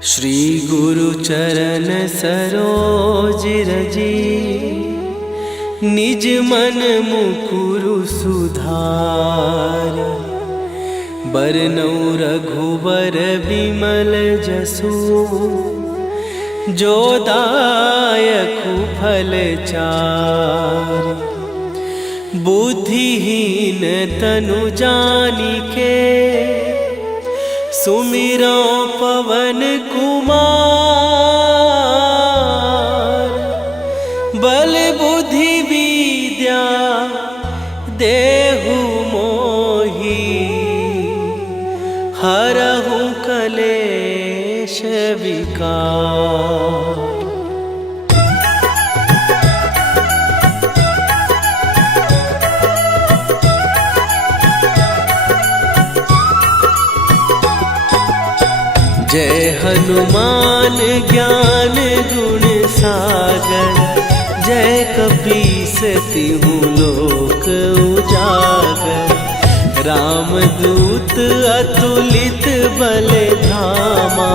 श्री गुरु चरण सरोज रजी, निज मन मुकुरु सुधार। बरनउँ रघुबर बिमल जसु, जो दायकु फल चार। बुद्धिहीन तनु जानिके, सुमिरो पवन कुमार। बल बुद्धि विद्या देहु मोहि, हरहु कलेश विकार। जय हनुमान ज्ञान गुण सागर, जय कपीस तिहु लोक उजागर। रामदूत अतुलित बल धामा,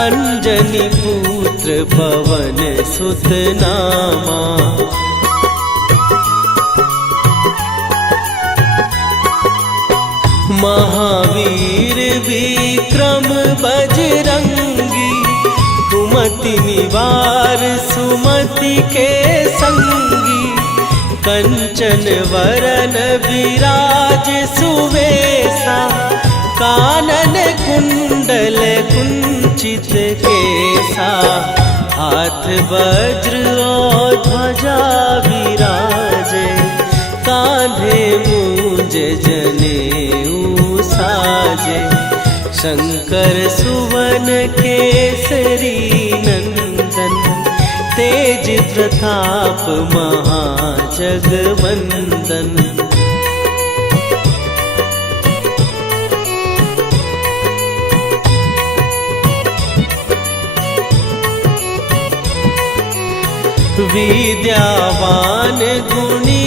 अंजनी पुत्र पवन सुत नामा। महावीर विक्रम बजरंगी, कुमति निवार सुमति के संगी। कंचन वरन विराज सुवेशा, कानन कुंडल कुंचित केसा। हाथ वज्र और ध्वजा विराजे, कांधे मूंज जनेऊ साजे। शंकर सुवन केसरी नंदन, तेज प्रताप महाजगवंदन। विद्यावान गुणी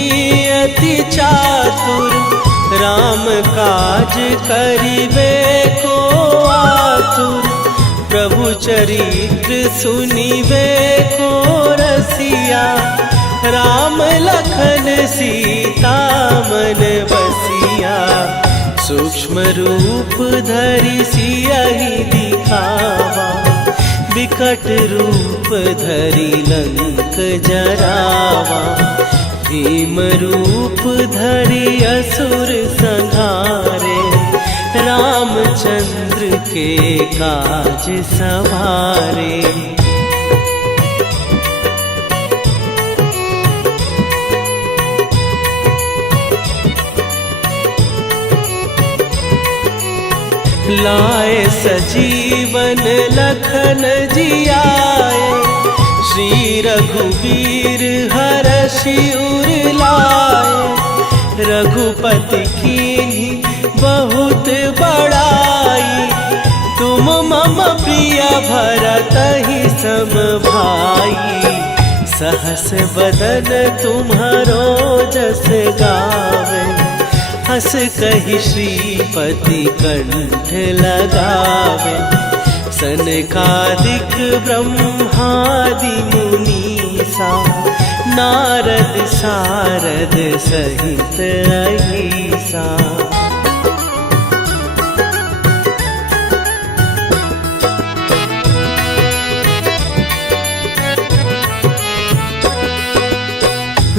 अति चातुर, राम काज करिबे को आतुर। प्रभु चरित्र सुनिबे को रसिया, राम लखन सीता मन बसिया। सूक्ष्म रूप धरि सियहि दिखावा, विकट रूप धरि लंक जरावा। भीम रूप धरि असुर संहारे, रामचंद्र के काज सवारे। लाए सजीवन लखन जियाए, श्री रघुवीर हरषि उर लाए। रघुपति कीन्ही बहुत बड़ाई, तुम मम प्रिय भरतहि सम भाई। सहस बदन तुम्हारो जस गावे, हस कहि श्रीपति कंठ लगावे। सनकादिक ब्रह्मादि मुनीसा, नारद सारद सहित अहिसा।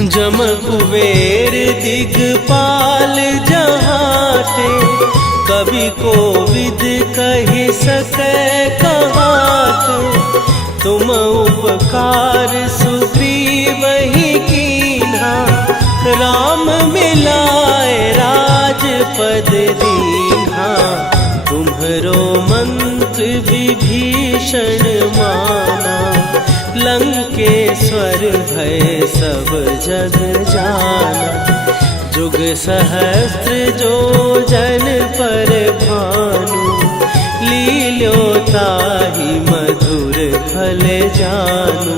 जम कुबेर दिगपाल जहाते, कवि कोविद कहि सकै कहाते। तुम उपकार सुग्रीवहि कीन्हा, राम मिलाए राजपद दीन्हा। तुम्हरो मंत्र विभीषण माना, लंकेश्वर भय सब जग जाना। जुग सहस्त्र जो जन पर भानु, लील्यो ताहि मधुर फल जानू।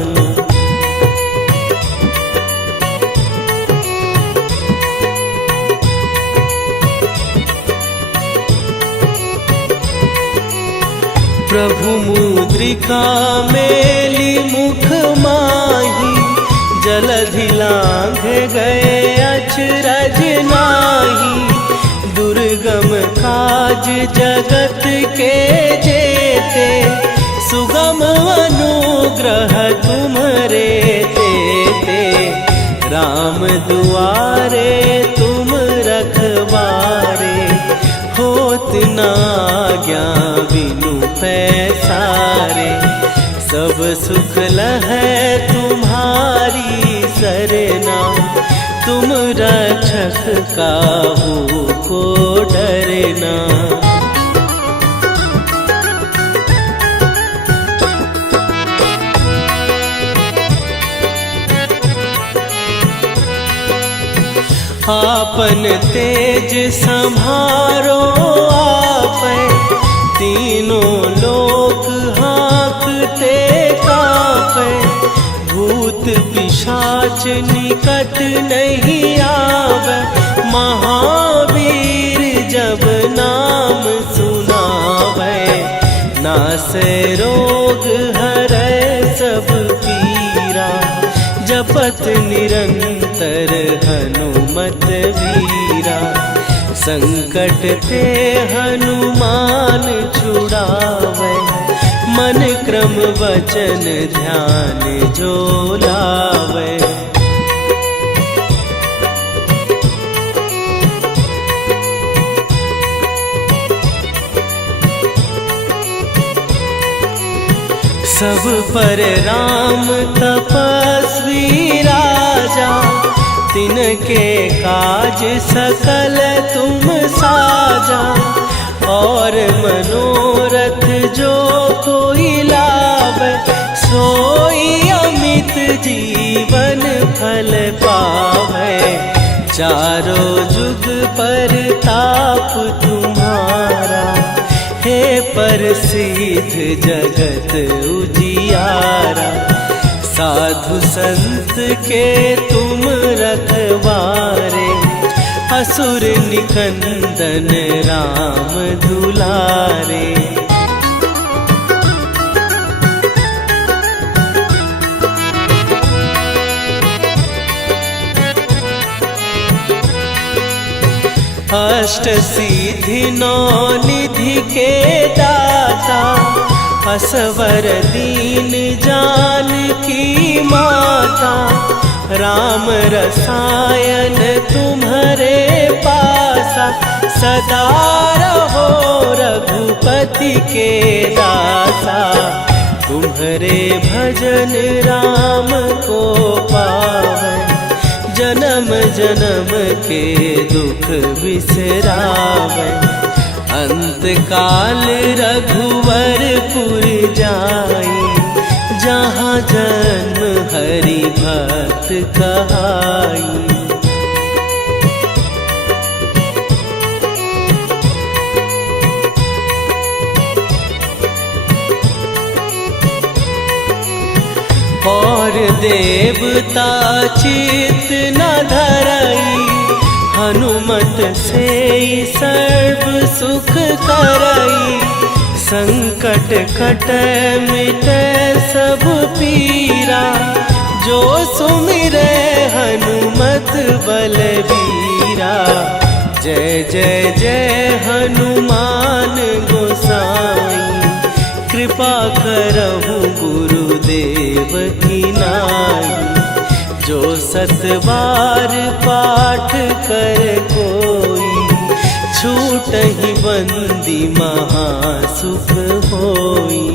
प्रभु मुद्रिका मेली मुख माही, जलधि लांघ गए अचरज नाही। दुर्गम काज जगत के जेते, सुगम अनुग्रह तुम्हरे तेते। राम दुआरे तुम रखवारे, होत न आज्ञा बिनु पैसारे। सब सुख लहै तुम्हारी सरना, तुम रक्षक काहू को डरना। आपन तेज संभारो आपै, तीनों लोक हाँकते कापै। भूत पिशाच निकट नहीं आवे, महावीर जब नाम सुनावे। नासै रोग हरै सब पीरा, जपत निरंतर हनुमत वीरा। संकट ते हनुमान छुड़ावे, मन क्रम वचन ध्यान जो लावे। सब पर राम तपस्वी राजा, तिनके काज सकल तुम साजा। और मनोरथ जो कोई लावे, सोई अमित जीवन फल पावे। चारों जुग पर ताप तुम्हारा, हे प्रसिद्ध जगत उजियारा। साधु संत के तुम रखवारे, असुर निकंदन राम दुलारे। अष्ट सिद्धि नौ निधि के दाता, असवर दीन जानकी माता। राम रसायन तुम्हारे पासा, सदा रहो रघुपति के दासा। तुम्हारे भजन राम को पावे, जन्म जन्म के दुख बिसरावे। अंत काल रघुवरपुर जाई, जहाँ जन्म हरि भक्त कहाई। और देवता चित न धरई, हनुमत से सर्व सुख करई। संकट कटै मिटै सब पीरा, जो सुमिरै हनुमत बलबीरा। जय जय जय हनुमान गोसाई, कृपा करहु गुरुदेव की नाई। जो सत बार पाठ कर कोई, छूटहि बंदी महासुख होई।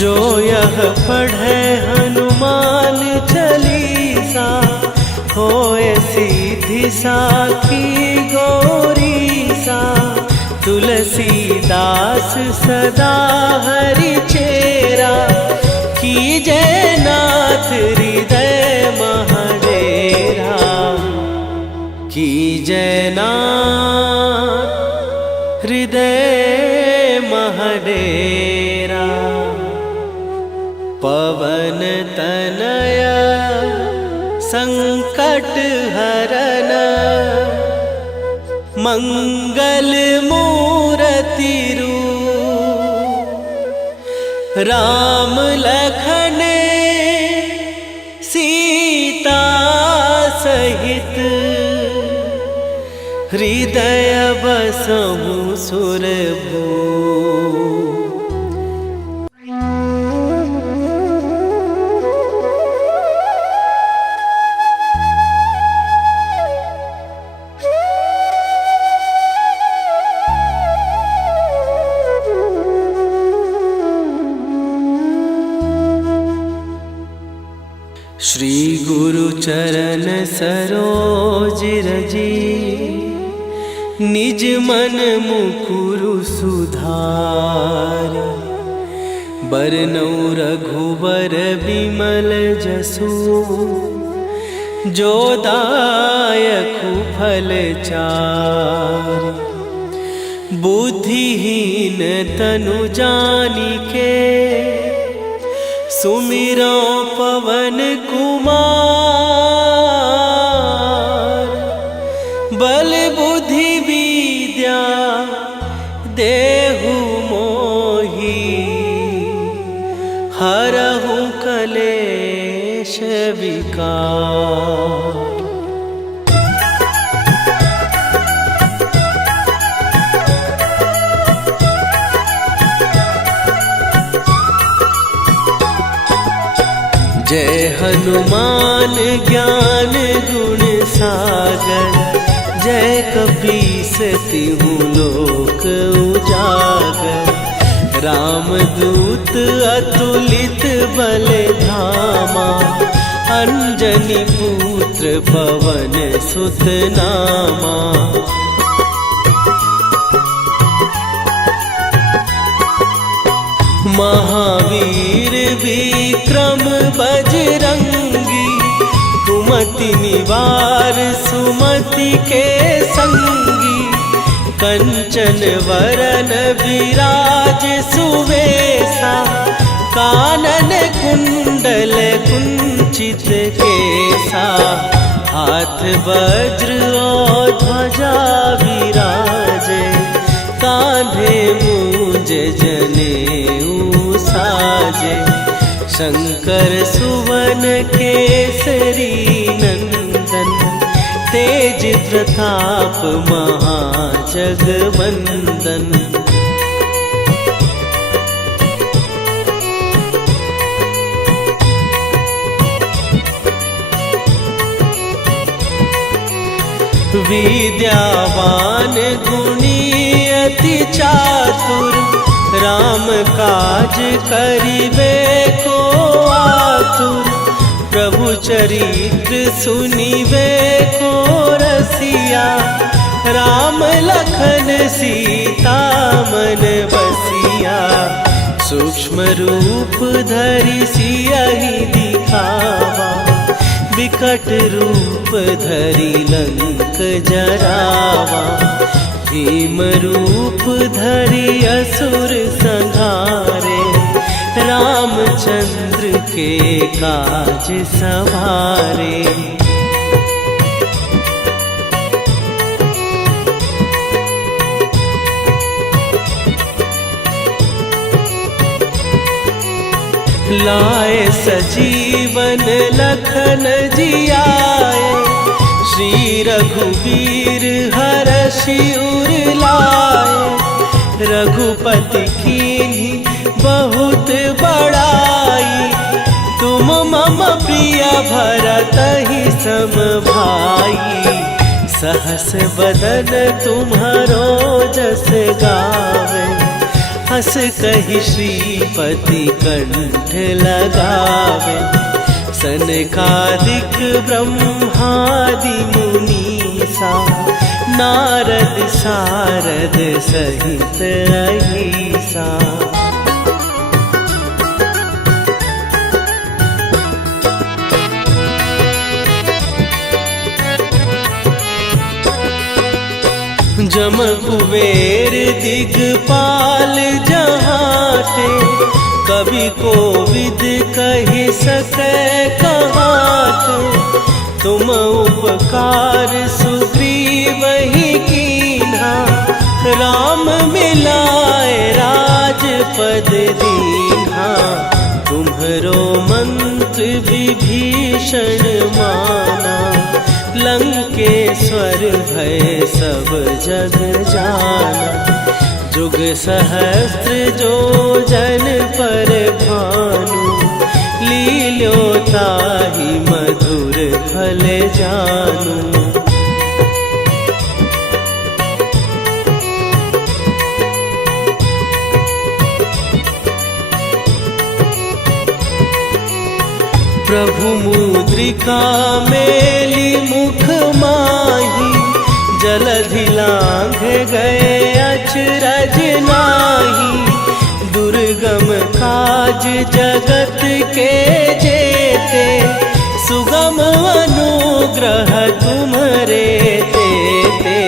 जो यह पढ़े हनुमान चालीसा, होए सीधी साखी गौरीसा। तुलसीदास सदा हरि चेरा, कीजय नाथ हृदय महडेरा। कीजय नाथ हृदय महडेरा। पवन तनय संकट हरन मंगल मूर्ति रूप राम लखन सीता सहित हृदय बसहु सुरभू। श्री गुरु चरण सरोज रजी निज मन मुकुरु सुधार। बरनउँ रघुबर बिमल जसु जो दायकु फल चार। बुद्धिहीन तनु जानिके सुमिरो पवन कुमार। बल बुद्धि विद्या देहु मोहि हरहु कलेश विकार। जय हनुमान ज्ञान गुण सागर। जय कपीस तिहु लोक उजागर। रामदूत अतुलित बल धामा। अंजनी पुत्र पवन सुत नामा। महावीर विक्रम बजरंगी। कुमति निवार सुमति के संगी। कंचन वरन विराज सुवेशा। कानन कुंडल कुंचित केसा। हाथ वज्र और ध्वजा विराजे। कांधे मूंज जनेऊ साजे। शंकर सुवन केसरी नंदन। तेज प्रताप महाजगवंदन। विद्यावान गुणी अति चातुर। राम काज करिबे को आतुर। प्रभु चरित्र सुनिबे को रसिया। राम लखन सीता मन बसिया। सूक्ष्म रूप धरि सियहि दिखावा। विकट रूप धरि लंक जरावा। भीम रूप धरि असुर संहारे। रामचंद्र के काज सवारे। लाए सजीवन लखन जियाए। श्री रघुवीर हरषि उर लाए। रघुपति कीन्ही बहुत बड़ाई। तुम मम प्रिय भरतहि सम भाई। सहस बदन तुम्हारो जस गावे। हस कहि श्रीपति कंठ लगावे। सनकादिक ब्रह्मादि मुनीसा। नारद सारद सहित अहिसा। जम कुबेर दिगपाल जहाते। कवि कोविद कहि सकै कहाते। तुम उपकार सुग्रीव ही कीन्हा, राम मिलाए राजपद दीन्हा। तुम्हरो मंत्र विभीषण माना, लंकेश्वर भय सब जग जाना। जुग सहस्त्र जो जन पर भानु, लील्यो ताहि मधुर फल जानू। प्रभु मुद्रिका मेली मुख माही, जलधि लांघ गए अचरज नाही। दुर्गम काज जगत के जेते, सुगम अनुग्रह तुम्हरे तेते।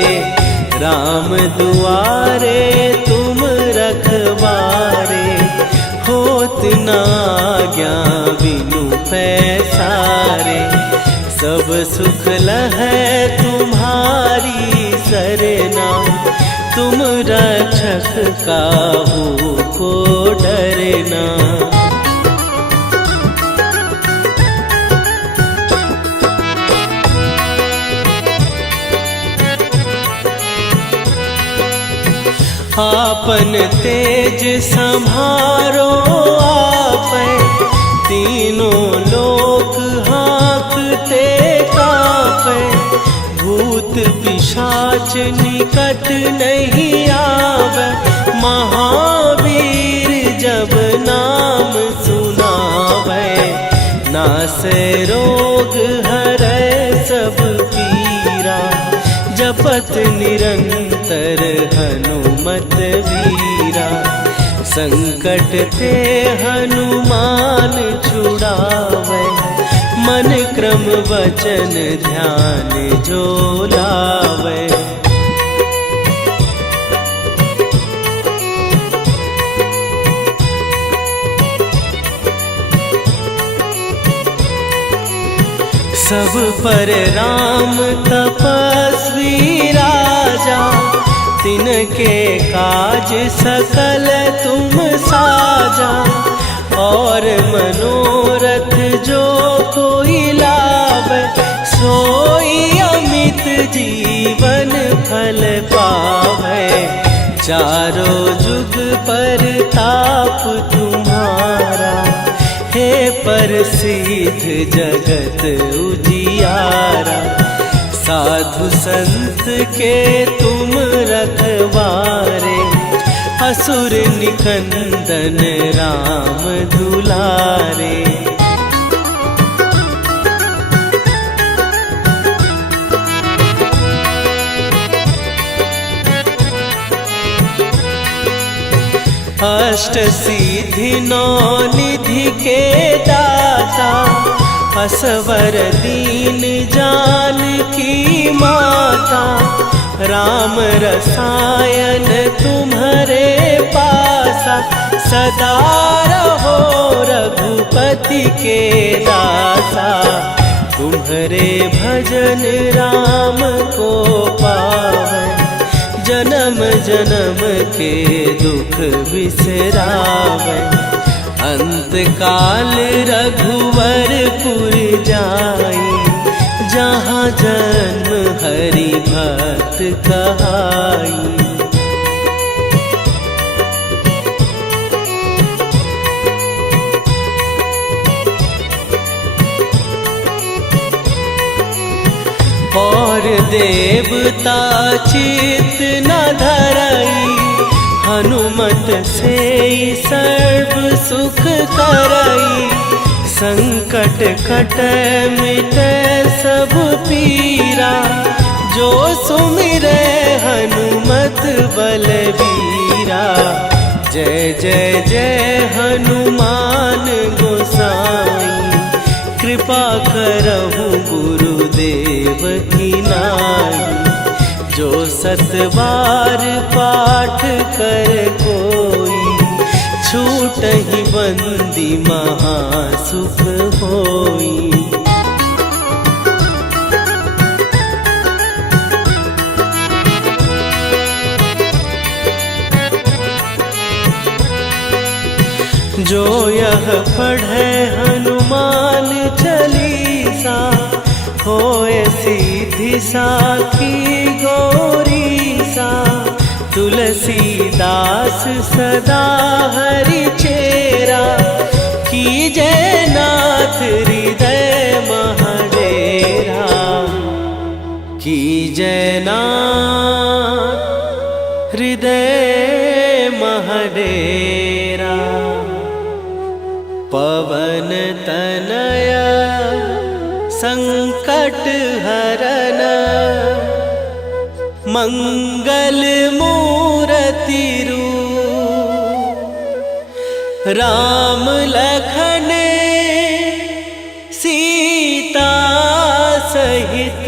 राम दुआरे तुम रखवारे, होत न आज्ञा बिनु पैसारे। सब सुख लहै तुम्हारी सरना, तुम रक्षक काहू को डरना। आपन तेज संभारो आपै, तीनों लोक हाँकते कापै। भूत पिशाच निकट नहीं आवे, महावीर जब नाम सुनावे। नासै रोग हरै सब पीरा, जपत निरंतर हनुमत वीरा। संकट ते हनुमान छुड़ावे, मन क्रम वचन ध्यान जो लावे। सब पर राम तपस्वी राजा, तिनके काज सकल तुम साजा। और मनोरथ जो कोई लावे, सोई अमित जीवन फल पावे। चारों जुग पर ताप तुम्हारा, हे प्रसिद्ध जगत उजियारा। साधु संत के तुम रखवारे, असुर निकंदन राम दुलारे। अष्ट सिद्धि नौ निधि के दाता, असवर दीन जानकी माता। राम रसायन तुम्हारे पासा, सदा रहो रघुपति के दासा। तुम्हारे भजन राम को पावै, जन्म जन्म के दुख बिसरावे। अंत काल रघुवरपुर जाई, जहाँ जन्म हरि भक्त कहाई। और देवता चित न धरई, हनुमत से सर्व सुख करई। संकट कट मिट सब पीरा, जो सुमिरै हनुमत बलबीरा। जय जय जय हनुमान गोसाई, कृपा करहु गुरुदेव की नाई। जो सत बार पाठ कर कोई, छूटहि बंदी महासुख होई। जो यह पढ़े हनुमान चालीसा, होए सीधी साखी गौरी सा। तुलसीदास सदा हरि चेरा, कीजय नाथ हृदय महडेरा। कीजय नाथ हृदय महडेरा। पवन तनया संकट हरन, मंगल मूर्ति रूप। राम लखन सीता सहित,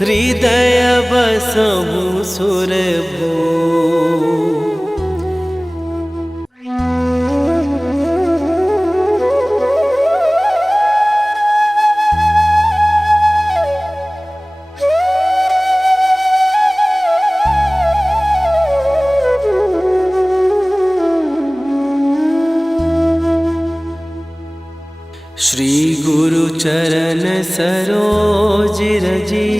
हृदय बसहु सुरभूप। श्री गुरु चरण सरोज रजी,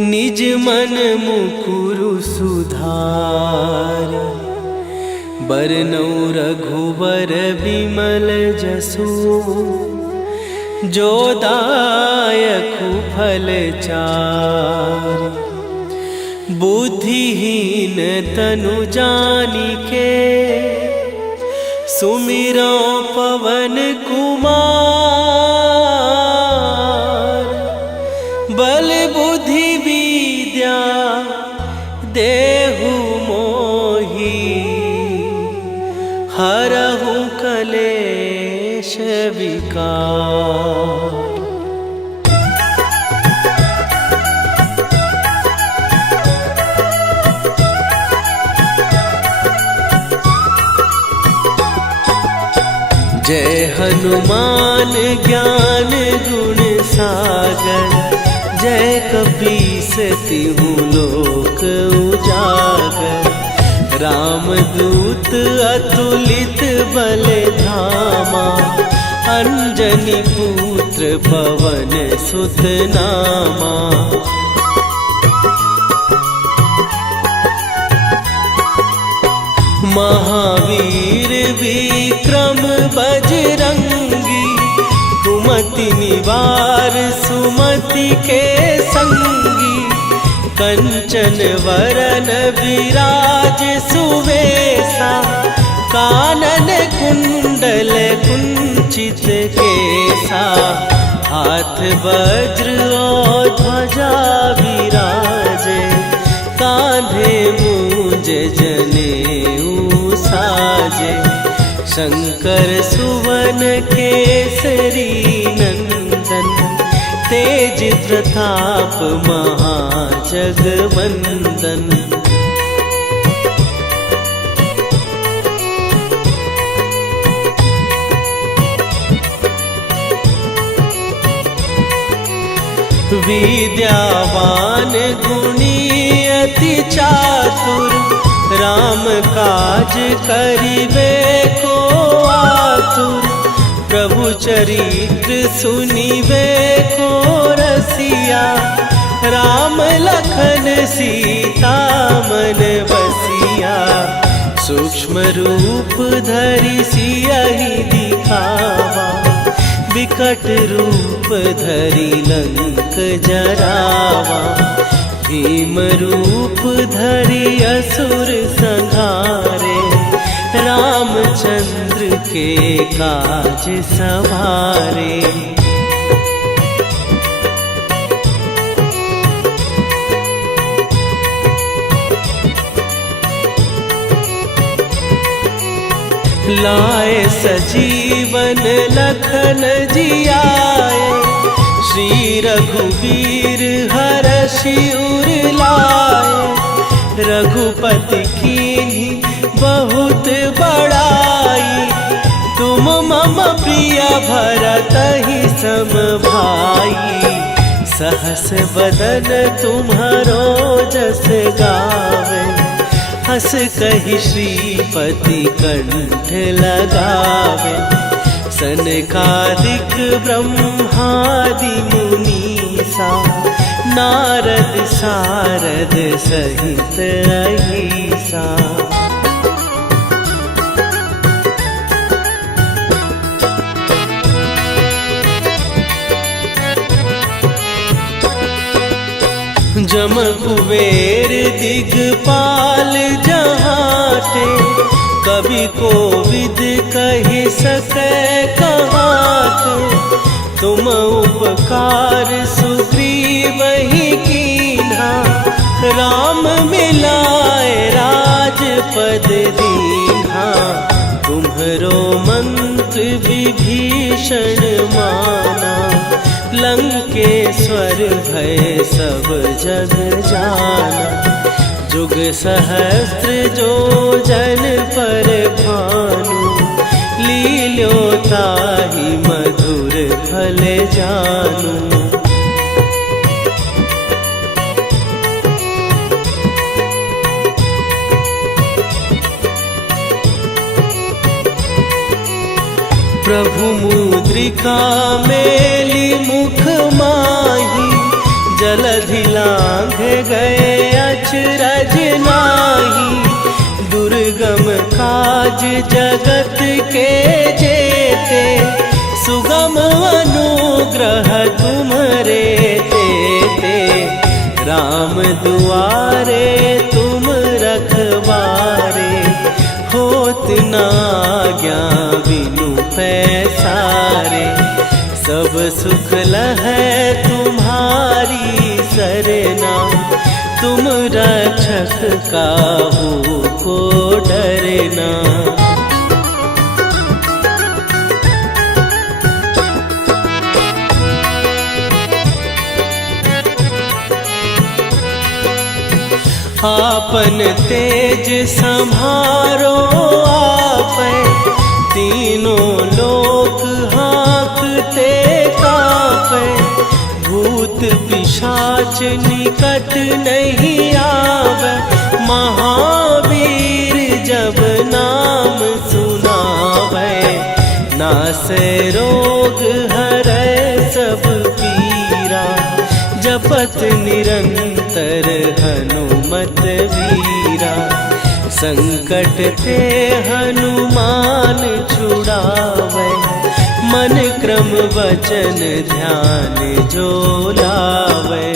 निज मन मुकुरु सुधार। बरनौ रघुबर बिमल जसु, जो दायकु फल चार। बुद्धिहीन तनु जानिके, सुमिरो पवन कुमार। बल बुद्धि विद्या देहु मोहि, हरहु कलेश विकार। जय हनुमान ज्ञान गुण सागर, जय कपीस तिहु लोक उजागर। रामदूत अतुलित बल धामा, अंजनी पुत्र पवन सुत नामा। महावीर विक्रम बजरंगी, कुमति निवार सुमति के संगी। कंचन वरन विराज सुवेशा, कानन कुंडल कुंचित केसा। हाथ वज्र और ध्वजा विराजे, कांधे मूंज जनेऊ साजे। शंकर सुवन केसरी नंदन, तेज प्रताप महाजगवंदन। विद्यावान गुणी अति चातुर, राम काज करिबे को आतुर। प्रभु चरित्र सुनिबे को रसिया, राम लखन सीता मन बसिया। सूक्ष्म रूप धरि सियहि दिखावा, विकट रूप धरि लंक जरावा। भीम रूप धरि असुर संहारे, रामचंद्र के काज सवारे। लाए सजीवन लखन जियाए, श्री रघुवीर हरषि उर लाए। रघुपति कीन्ही बहुत बड़ाई, तुम मम प्रिय भरतहि सम भाई। सहस बदन तुम्हारो जस गावे, हंस कही श्रीपति कंठ लगावे। सनकादिक ब्रह्मादि मुनीसा नारद सारद सहित अहिसा। जम कुबेर दिगपाल जहाँ थे, कवि कोविद कहि सकै कहाते। तुम उपकार सुग्रीव ही कीन्हा, राम मिलाए राजपद दीन्हा। तुम्हरो मंत्र विभीषण माना, लंकेश्वर भय सब जग जाना। जुग सहस्त्र जो जन पर भानु, लील्यो ताहि मधुर फल जानू। प्रभु मुद्रिका मेली मुख माही, जलधि लांघ गए अचरज नाही। दुर्गम काज जगत के जेते, सुगम अनुग्रह तुम्हरे तेते। राम दुआरे तुम रखवारे, होत न आज्ञा बिनु पैसारे। सब सुख लहै तुम्हारी सरना, तुम रक्षक काहू को डरना। आपन तेज सम्हारो आपै, तीनों लोक हाँकते कांपै। भूत पिशाच निकट नहीं आवे, महावीर जब नाम सुनावे। नासै रोग हरै सब पीरा, जपत निरंतर हनुमत वीरा। संकट ते हनुमान छुड़ावे, मन क्रम वचन ध्यान जो लावे।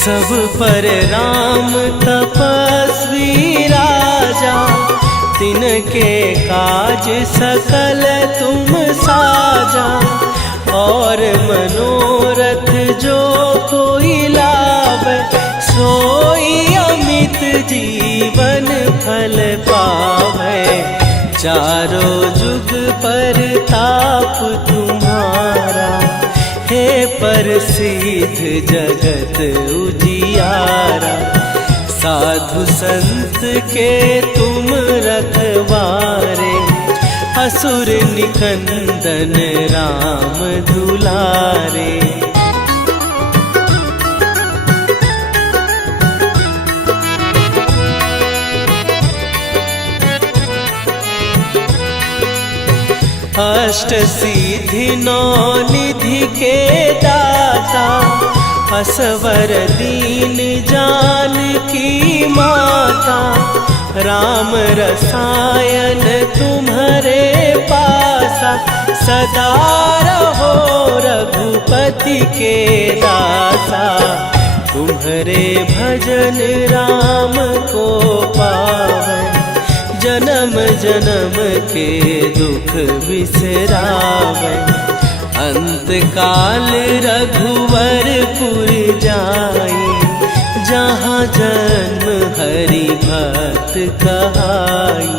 सब पर राम तपस्वी राजा, तिनके काज सकल तुम साजा। और मनोरथ जो कोई लावे, सोई अमित जीवन फल पावे। चारों जुग पर ताप तुम्हारा, हे प्रसिद्ध जगत उजियारा। साधु संत के तुम रखवारे, असुर निकंदन राम दुलारे। अष्ट सिद्धि नौ निधि के दाता, असवर दीन जानकी माता। राम रसायन तुम्हारे पासा, सदा रहो रघुपति के दासा। तुम्हारे भजन राम को पावे, जन्म जन्म के दुख बिसरावे। अंत काल रघुवरपुर जाई, जहाँ जन्म हरि भक्त कहाई।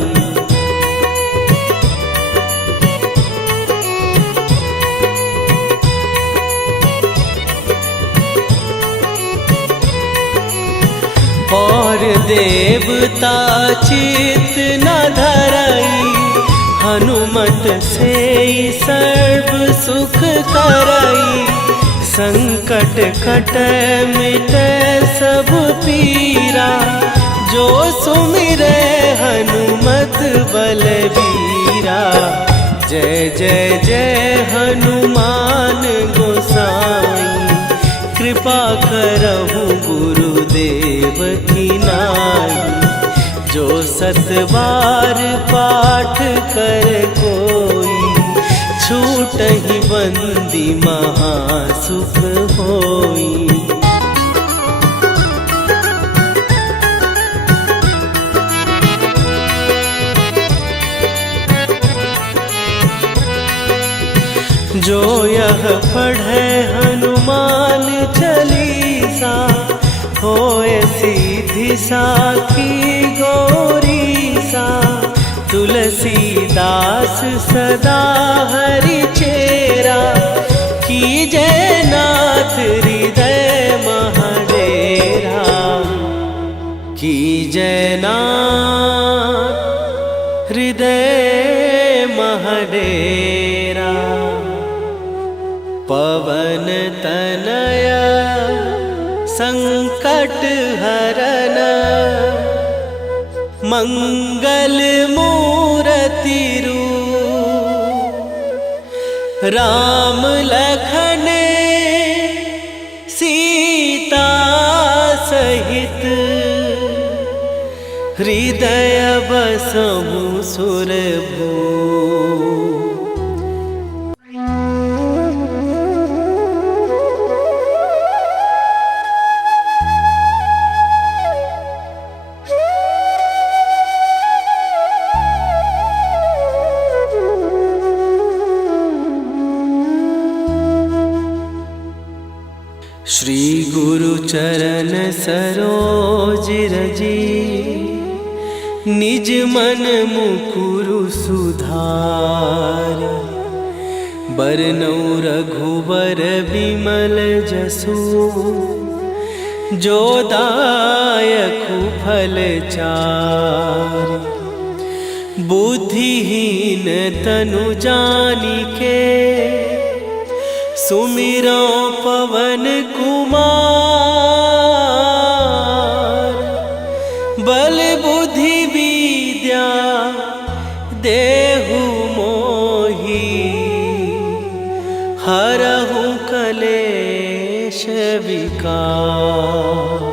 और देवता चित न धरई, हनुमत से सर्व सुख करई, संकट कटै मिटै सब पीरा। जो सुमिरै हनुमत बलबीरा, जय जय जय हनुमान गोसाई। कृपा करहु गुरुदेव की नाई, जो सत बार पाठ कर कोई, छूटहि बंदी महासुख होई। जो यह पढ़े हनुमान चालीसा, होए सीधी साखी गौरीसा। तुलसीदास सदा हरि चेरा, कीजै नाथ हृदय महडेरा। कीजै नाथ हृदय महडेरा। पवन तनया संकट हरन, मंगल मूरति रूप। राम लखन सीता सहित, हृदय बसहु सुरभूप। श्री गुरु चरण सरोज रजी, निज मन मुकुरु सुधार। बरनौ रघुबर बिमल जसु, जो दायकु फल चार। बुद्धिहीन तनु जानिके, सुमिरो पवन कुमार। बल बुद्धि विद्या देहु मोहि, हरहु कलेश विकार।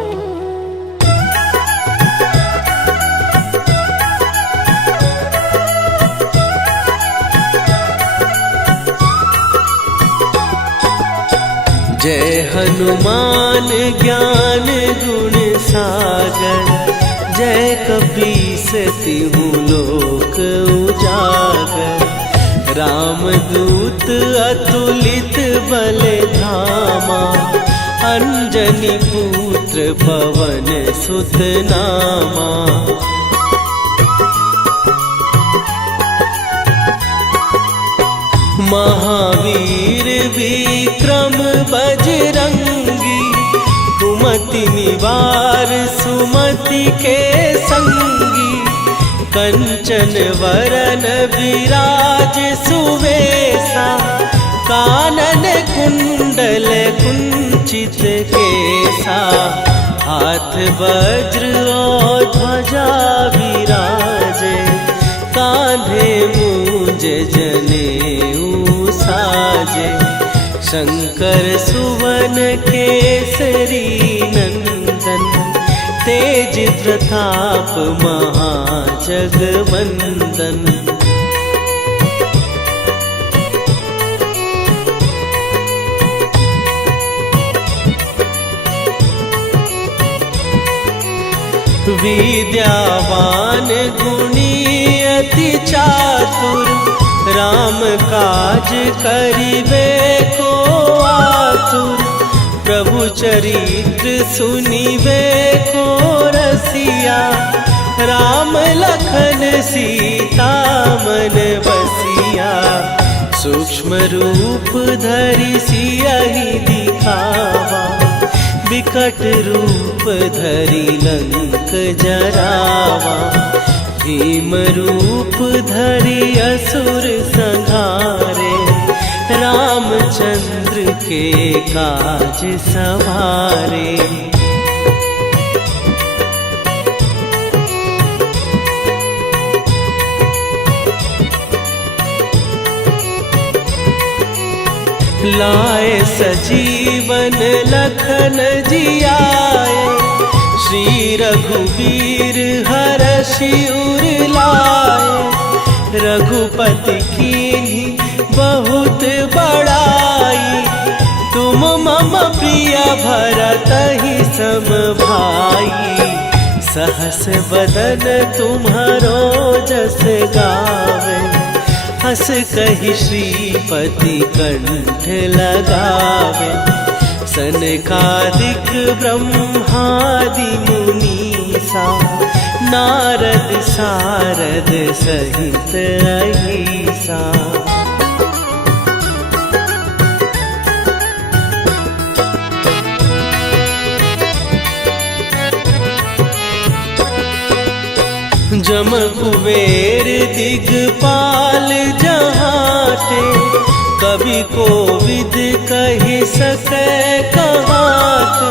जय हनुमान ज्ञान गुण सागर, जय कपीस तिहु लोक उजागर। रामदूत अतुलित बल धामा, अंजनी पुत्र पवन सुत नामा। महावीर विक्रम बजरंगी, कुमति निवार सुमति के संगी। कंचन वरन विराज सुवेशा, कानन कुंडल कुंचित केसा। हाथ वज्र और ध्वजा विराजे, कांधे मूंज जनेऊ साजे। शंकर सुवन केसरी नंदन, तेज प्रताप महाजगवंदन। विद्यावान गुणी अति चातुर, राम काज करिबे को आतुर। प्रभु चरित्र सुनिबे को रसिया, राम लखन सीता मन बसिया। सूक्ष्म रूप धरि सियहि दिखावा, विकट रूप धरि लंक जरावा। भीम रूप धरि असुर संहारे, रामचंद्र के काज सवारे। लाए सजीवन लखन जियाए, श्री रघुवीर हरषि उर लाए। रघुपति कीन्ही बहुत बड़ाई, तुम मम प्रिय भरतहि सम भाई। सहस बदन तुम्हारो जस गावे, हस कहि श्रीपति कंठ लगावे। सनकादिक ब्रह्मादि मुनीसा, नारद सारद सहित अहिसा। जम कुबेर दिगपाल जहाते, कवि कोविद कहि सकै कहाते।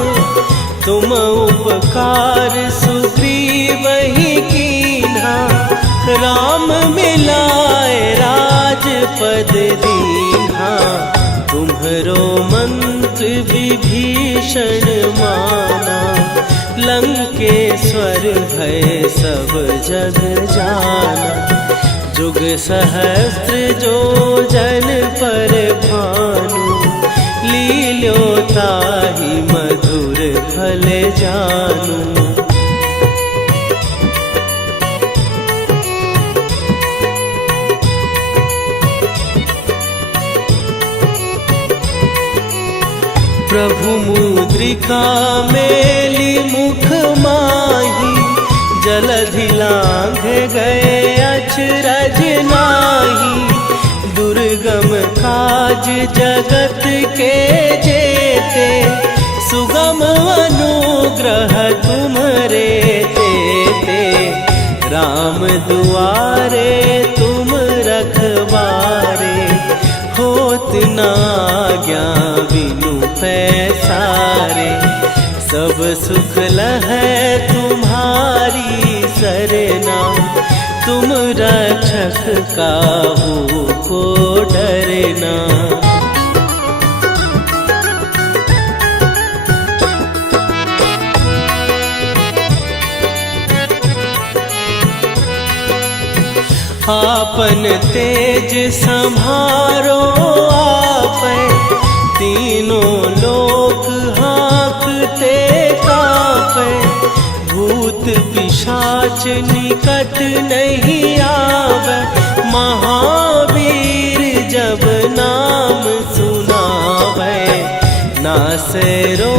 तुम उपकार सुग्रीवहि कीन्हा, राम मिलाए राजपद दीन्हा। तुम्हरो मंत्र विभीषण माना, लंकेश्वर भय सब जग जाना। जुग सहस्त्र जो जन पर भानु, लील्यो ताहि मधुर फल जानू। प्रभु मुद्रिका मेली मुख माही, जलधि लांघे गए अचरज नाही। दुर्गम काज जगत के जेते, सुगम अनुग्रह तुम्हरे तेते। राम दुआरे तुम रखवारे, होत न आज्ञा बिनु पैसारे। सब सुख लहै तुम्हारी सरना, तुम रक्षक काहू को डरना। आपन तेज सम्हारो आपै, तीनों लोक हाँकते कांपै। भूत पिशाच निकट नहीं आवे, महावीर जब नाम सुनावे। नासै रोग